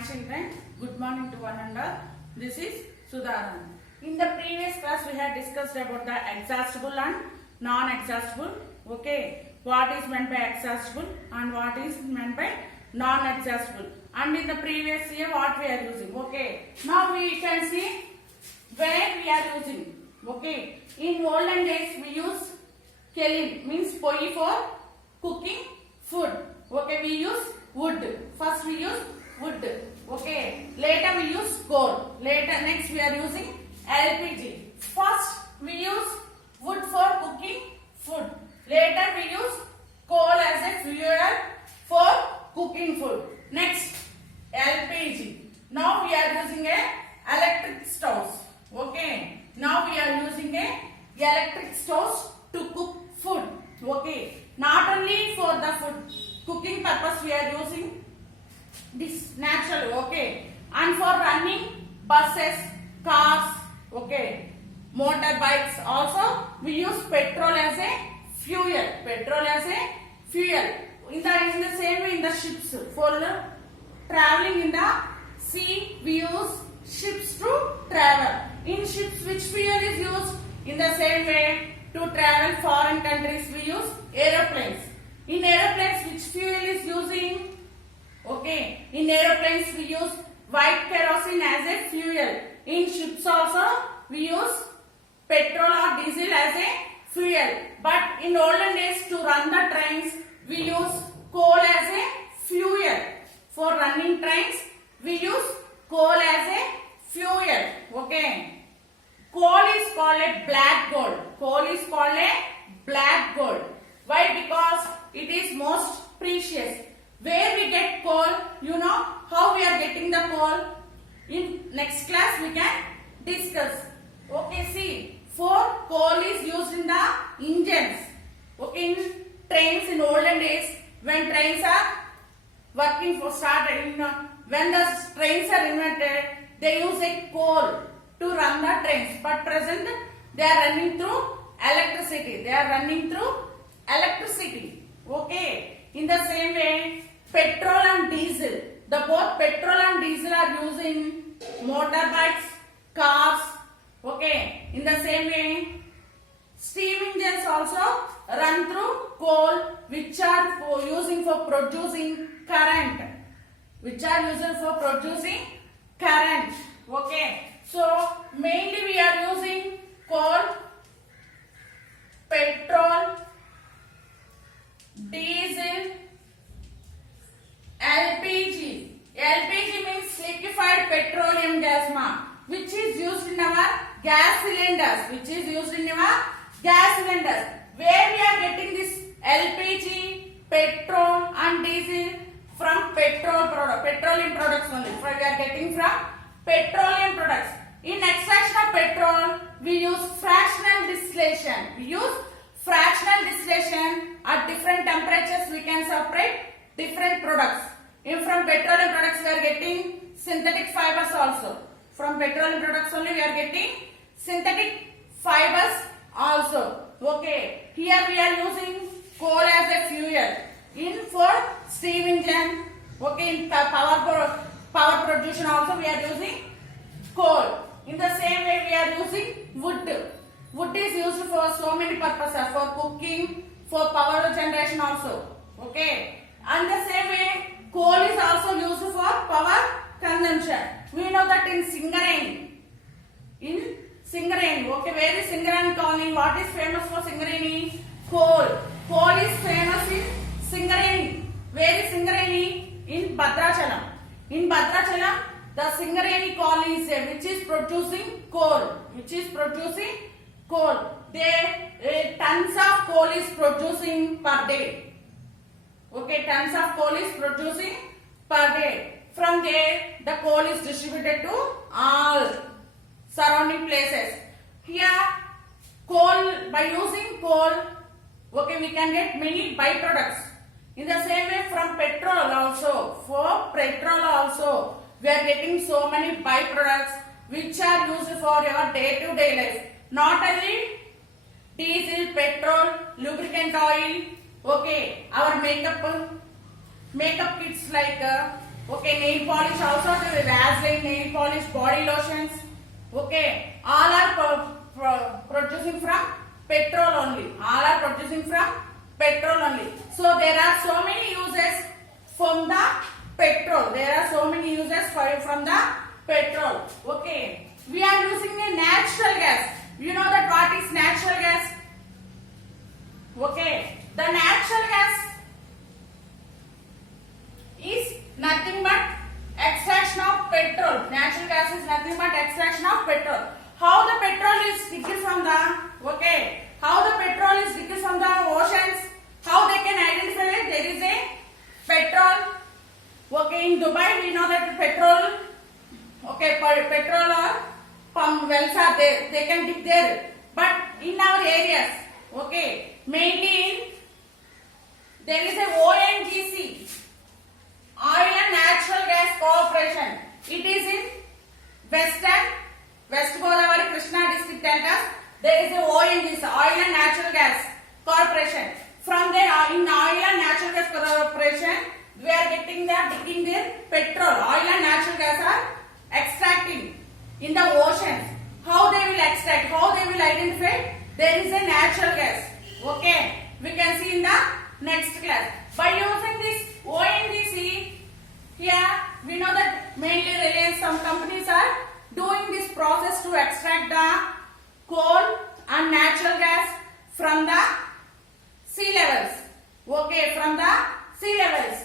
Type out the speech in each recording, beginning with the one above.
Hi children, good morning to one and all. This is Sudharan. In the previous class we had discussed about the exhaustible and non-exhaustible. Okay, what is meant by exhaustible and what is meant by non-exhaustible. And in the previous year what we are using. Okay, now we can see where we are using. Okay, in olden days we use kiln, means poi for cooking food. Okay, we use wood. First we use wood. Okay, later we use coal. Next we are using LPG. First we use wood for cooking food. Later we use coal as a fuel for cooking food. Next LPG. Now we are using a electric stoves. Okay, now we are using a electric stoves to cook food. Okay, not only for the food cooking purpose we are using this natural. Okay, and for running buses, cars, okay, motorbikes also we use petrol as a fuel. Petrol as a fuel. In the same way in the ships, for traveling in the sea we use ships to travel. In ships which fuel is used? In the same way to travel foreign countries we use aeroplanes. In aeroplanes which fuel is using? Okay, in aeroplanes we use white kerosene as a fuel. In ships also we use petrol or diesel as a fuel. But in olden days to run the trains we use coal as a fuel. For running trains we use coal as a fuel. Okay. Coal is called a black gold. Coal is called a black gold. Why? Because it is most precious. Where we get coal, you know how we are getting the coal? In next class we can discuss. Okay, see, for coal is used in the engines. Okay, in trains in olden days, when trains are working for started, when the trains are invented, they use a coal to run the trains. But present they are running through electricity. They are running through electricity. Okay. In the same way, petrol and diesel. The both petrol and diesel are used in motorbikes, cars. Okay. In the same way, steam engines also run through coal, which are using for producing current. Which are used for producing current. Okay. So mainly we are using coal, petrol, diesel, LPG. LPG means liquefied petroleum gas, which is used in our gas cylinders. Which is used in our gas cylinders. Where we are getting this LPG, petrol and diesel? From petroleum products only. We are getting from petroleum products. In extraction of petrol, we use fractional distillation. We use fractional distillation. At different temperatures, we can separate different products. From petroleum products, we are getting synthetic fibers also. From petroleum products only, we are getting synthetic fibers also. Okay. Here we are using coal as a fuel. In for steam engine. Okay. In power production also, we are using coal. In the same way we are using wood. Wood is used for so many purposes, for cooking, for power generation also. Okay. And the same way coal is also used for power consumption. We know that in Singareni. Okay, where is Singareni colony? What is famous for Singareni? Coal. Coal is famous in Singareni. Where is Singareni? In Bhadrachalam. In Bhadrachalam, the Singareni colony is there, which is producing coal. Which is producing coal. There, tons of coal is producing per day. Okay, tons of coal is producing per day. From there, the coal is distributed to all surrounding places. Here, coal, by using coal, okay, we can get many byproducts. In the same way, from petrol also, for petrol also, we are getting so many byproducts which are used for your day-to-day life. Not only diesel, petrol, lubricant oil, okay, our makeup kits like Okay, nail polish also, the Vaseline, nail polish, body lotions. Okay, all are producing from petrol only. All are producing from petrol only. So there are so many uses from the petrol. There are so many uses from the petrol. Okay, we are using a natural gas. You know that what is natural gas? Okay, the natural gas is nothing but extraction of petrol. Natural gas is nothing but extraction of petrol. How the petrol is taken from the, okay, how the petrol is taken from the oceans, how they can identify it? There is a petrol. Okay, in Dubai we know that petrol, okay, petrol or pump wells are there, they can dig there. But in our areas, okay, mainly there is a ONGC, Oil and Natural Gas Corporation. It is in West Godavari, Krishna district deltas. There is a ONGC, Oil and Natural Gas Corporation. From there, in Oil and Natural Gas Corporation, we are digging their petrol. Oil and natural gas are extracting in the oceans. How they will extract? How they will identify? There is a natural gas. Okay, we can see in the next class. By using this ONGC, here we know that mainly Reliance, some companies are doing this process to extract the coal and natural gas from the sea levels. Okay, from the sea levels.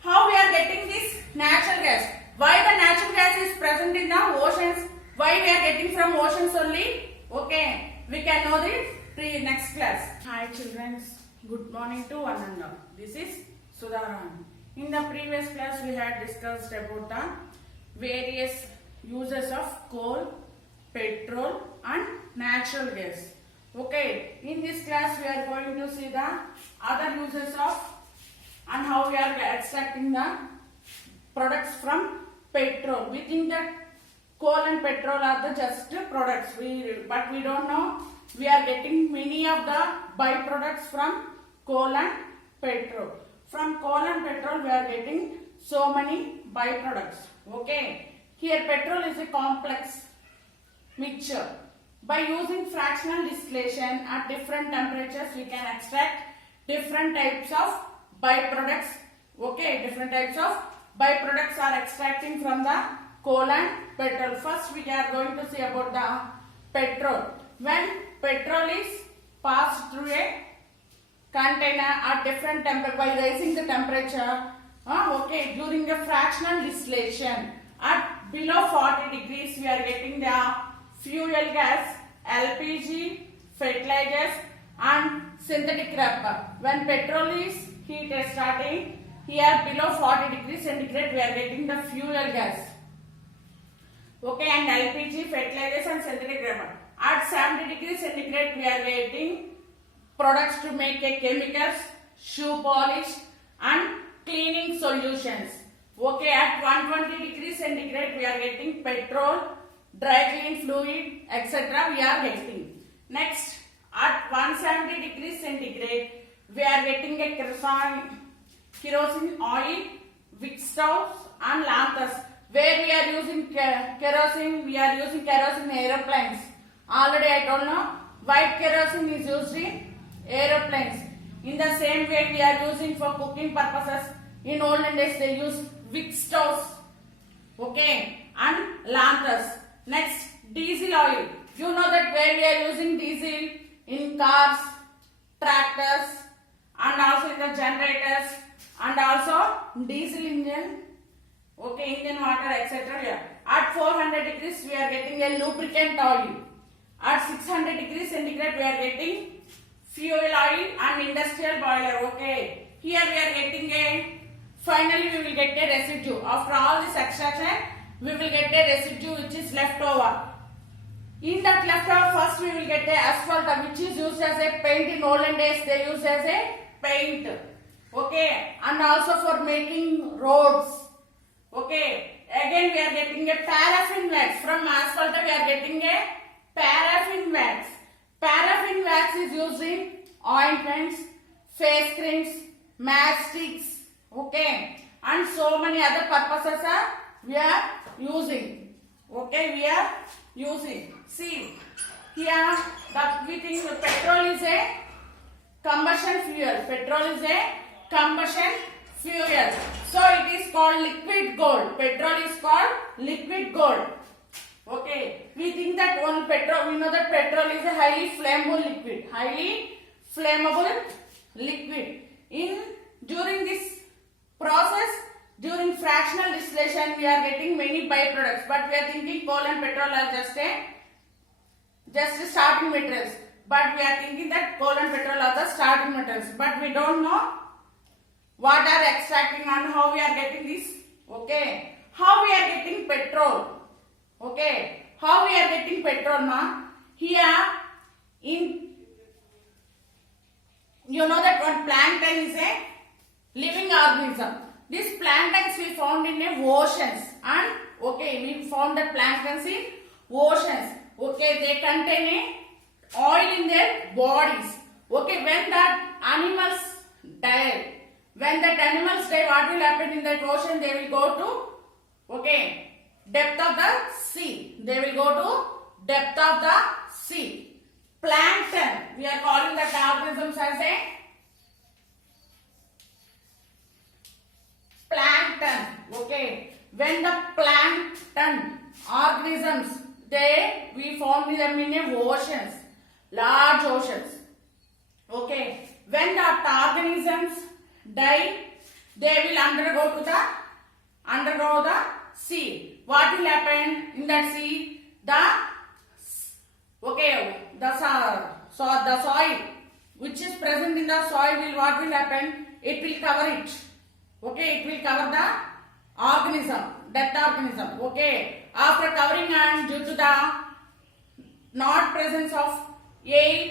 How we are getting this natural gas? Why the natural gas is present in the oceans? Why we are getting from oceans only? Okay, we can know this next class. Hi children, good morning to one and all. This is Sudharan. In the previous class we had discussed about the various uses of coal, petrol and natural gas. Okay, in this class we are going to see the other uses of and how we are extracting the products from petrol. We think that coal and petrol are the just products, but we don't know we are getting many of the byproducts from coal and petrol. From coal and petrol we are getting so many byproducts. Okay, here petrol is a complex mixture. By using fractional distillation at different temperatures we can extract different types of byproducts. Okay, different types of byproducts are extracting from the coal and petrol. First we are going to see about the petrol. When petrol is passed through a container at different temperature by raising the temperature, okay, during a fractional distillation at below 40 degrees we are getting the fuel gas, LPG, fertilizers and synthetic rubber. When petrol is heat is starting, here below 40 degrees centigrade we are getting the fuel gas. Okay, and LPG, fertilizers and synthetic rubber. At 70 degrees centigrade we are getting products to make a chemicals, shoe polish and cleaning solutions. Okay, at 120 degrees centigrade we are getting petrol, dry clean fluid, etc. we are getting. Next, at 170 degrees centigrade we are getting a kerosene oil, wick stoves and lanterns. Where we are using kerosene, we are using kerosene in aeroplanes. Already I told you, white kerosene is used in aeroplanes. In the same way we are using for cooking purposes. In olden days they use wick stoves, okay, and lanterns. Next, diesel oil. You know that where we are using diesel in cars, tractors and also in the generators and also diesel engine, okay, engine water, etc. At 400 degrees we are getting a lubricant oil. At 600 degrees centigrade we are getting fuel oil and industrial boiler. Okay, here we are getting a, finally we will get a residue. After all this extraction we will get a residue which is left over. In that leftover, first we will get a asphalt which is used as a paint. In olden days they used as a paint. Okay, and also for making roads. Okay, again we are getting a paraffin wax. From asphalt we are getting a paraffin wax. Paraffin wax is used in ointments, face creams, masks. Okay, and so many other purposes are we are using. Okay, we are using. See, here we think petrol is a combustion fuel. Petrol is a combustion fuel. So it is called liquid gold. Petrol is called liquid gold. Okay, we think that one petrol, we know that petrol is a highly flammable liquid. Highly flammable liquid. During this process, during fractional distillation, we are getting many byproducts. But we are thinking coal and petrol are just starting materials. But we are thinking that coal and petrol are the starting materials. But we don't know what are extracting and how we are getting this. Okay, how we are getting petrol. Okay, how we are getting petrol, ma? Here, you know that one plankton is a living organism. These planktons we found in the oceans, and okay, we found that planktons in oceans. Okay, they contain a oil in their bodies. Okay, when that animals die, what will happen in that ocean? They will go to, okay, depth of the sea. They will go to depth of the sea. Plankton, we are calling that organisms as a plankton. Okay, when the plankton organisms, we found them in a oceans, large oceans. Okay, when the organisms die, they will undergo the sea. What will happen in that sea? The soil which is present in the soil what will happen? It will cover it. Okay, it will cover the organism, dead organism. Okay, after covering and due to the not presence of air,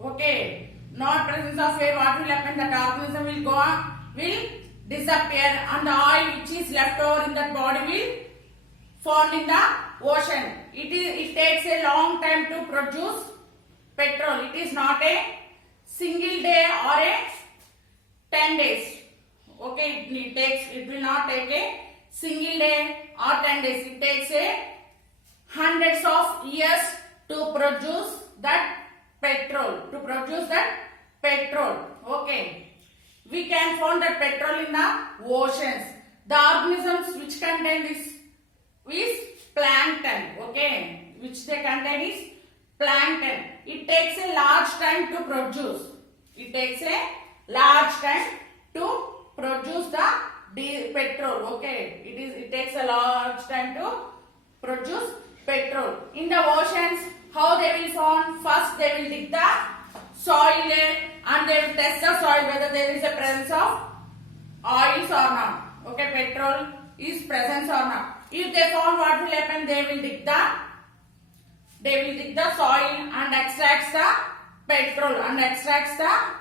okay, not presence of air, what will happen? That organism will disappear, and the oil which is left over in that body will found in the ocean. It takes a long time to produce petrol. It is not a single day or a 10 days. Okay, it will not take a single day or 10 days. It takes a hundreds of years to produce that petrol. Okay, we can find that petrol in the oceans. The organisms which contain this is plankton. Okay, which they contain is plankton. It takes a large time to produce. It takes a large time to produce the petrol. Okay, it takes a large time to produce petrol. In the oceans, how they will found? First they will dig the soil and they will test the soil whether there is a presence of oils or not. Okay, petrol is present or not. If they found, what will happen? They will dig the soil and extracts the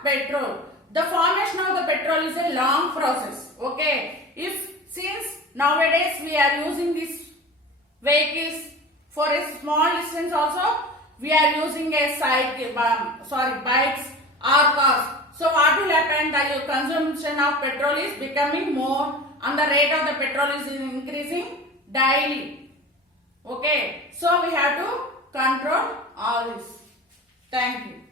petrol. The formation of the petrol is a long process. Okay, since nowadays we are using these vehicles for a small distance also, we are using a bikes or cars. So what will happen? The consumption of petrol is becoming more and the rate of the petrol is increasing daily. Okay, so we have to control all this. Thank you.